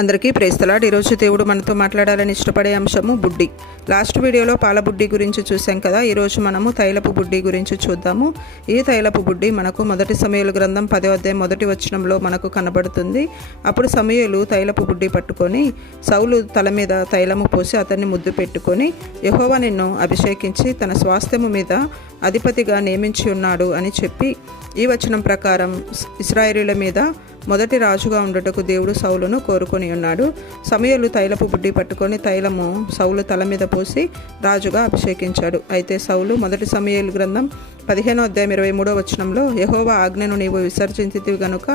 అందరికీ ప్రేస్తలాడ్. ఈరోజు దేవుడు మనతో మాట్లాడాలని ఇష్టపడే అంశము బుడ్డి. లాస్ట్ వీడియోలో పాల బుడ్డి గురించి చూసాం కదా. ఈరోజు మనము తైలపు బుడ్డి గురించి చూద్దాము. ఈ తైలపు బుడ్డి మనకు మొదటి సమయలు గ్రంథం పదో అధ్యాయం మొదటి వచనంలో మనకు కనబడుతుంది. అప్పుడు సమయలు తైలపు బుడ్డి పట్టుకొని సౌలు తల మీద తైలము పోసి అతన్ని ముద్దు పెట్టుకొని యహోవా నిన్ను అభిషేకించి తన స్వాస్థ్యము మీద అధిపతిగా నియమించి ఉన్నాడు అని చెప్పి ఈ వచనం ప్రకారం ఇస్రాయేలీల మీద మొదటి రాజుగా ఉండుటకు దేవుడు సౌలును కోరుకొని ఉన్నాడు. సమయలు తైలపు బుడ్డి పట్టుకొని తైలము సౌలు తల మీద పోసి రాజుగా అభిషేకించాడు. అయితే సౌలు మొదటి సమయలు గ్రంథం పదిహేనో అధ్యాయం ఇరవై మూడో వచనంలో యహోవా ఆజ్ఞను నీవు విసర్జించితివి గనుక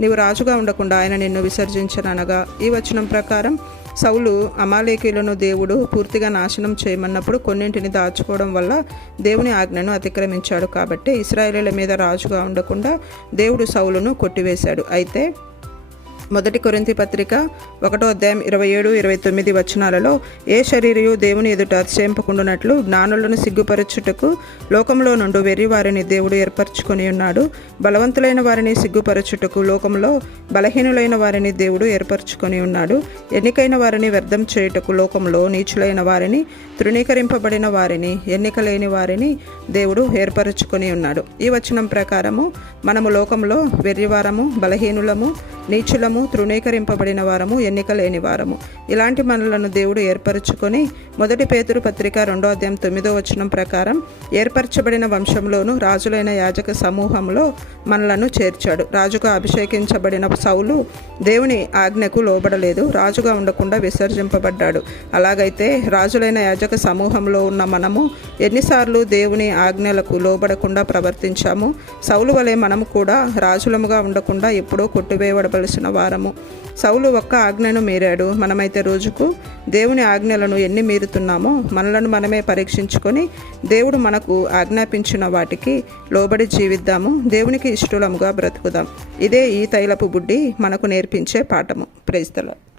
నీవు రాజుగా ఉండకుండా ఆయన నిన్ను విసర్జించననగా. ఈ వచనం ప్రకారం సౌలు అమాలేకీలను దేవుడు పూర్తిగా నాశనం చేయమన్నప్పుడు కొన్నింటిని దాచుకోవడం వల్ల దేవుని ఆజ్ఞను అతిక్రమించాడు కాబట్టి ఇస్రాయేలీల మీద రాజుగా ఉండకుండా దేవుడు సౌలును కొట్టివేశాడు. అయితే మొదటి కొరింతి పత్రిక ఒకటో అధ్యాయం ఇరవై ఏడు ఇరవై తొమ్మిది వచనాలలో ఏ శరీరయు దేవుని ఎదుట అతిశయింపకుండునట్లు జ్ఞానులను సిగ్గుపరచుటకు లోకంలో నుండి వెర్రి వారిని దేవుడు ఏర్పరచుకొని ఉన్నాడు. బలవంతులైన వారిని సిగ్గుపరచుటకు లోకంలో బలహీనులైన వారిని దేవుడు ఏర్పరచుకొని ఉన్నాడు. ఎన్నికైన వారిని వ్యర్థం చేయుటకు లోకంలో నీచులైన వారిని తృణీకరింపబడిన వారిని ఎన్నిక లేని వారిని దేవుడు ఏర్పరచుకొని ఉన్నాడు. ఈ వచనం ప్రకారము మనము లోకంలో వెర్రివారము బలహీనులము నీచులము తృణీకరింపబడిన వారము ఎన్నిక లేని వారము. ఇలాంటి మనలను దేవుడు ఏర్పరచుకొని మొదటి పేతురు పత్రిక రెండో అధ్యాయం తొమ్మిదో వచనం ప్రకారం ఏర్పరచబడిన వంశంలోను రాజులైన యాజక సమూహంలో మనలను చేర్చాడు. రాజుగా అభిషేకించబడిన సౌలు దేవుని ఆజ్ఞకు లోబడలేదు. రాజుగా ఉండకుండా విసర్జింపబడ్డాడు. అలాగైతే రాజులైన యాజక సమూహంలో ఉన్న మనము ఎన్నిసార్లు దేవుని ఆజ్ఞలకు లోబడకుండా ప్రవర్తించాము. సౌలు వలె మనము కూడా రాజులముగా ఉండకుండా ఎప్పుడో కొట్టువేయబడవలసిన వారము. సౌలు ఒక్క ఆజ్ఞను మీరాడు. మనమైతే రోజుకు దేవుని ఆజ్ఞలను ఎన్ని మీరుతున్నామో మనలను మనమే పరీక్షించుకొని దేవుడు మనకు ఆజ్ఞాపించిన వాటికి లోబడి జీవిద్దాము. దేవునికి ఇష్టలముగా బ్రతుకుదాం. ఇదే ఈ తైలపు బుడ్డి మనకు నేర్పించే పాఠము. ప్రేస్తలో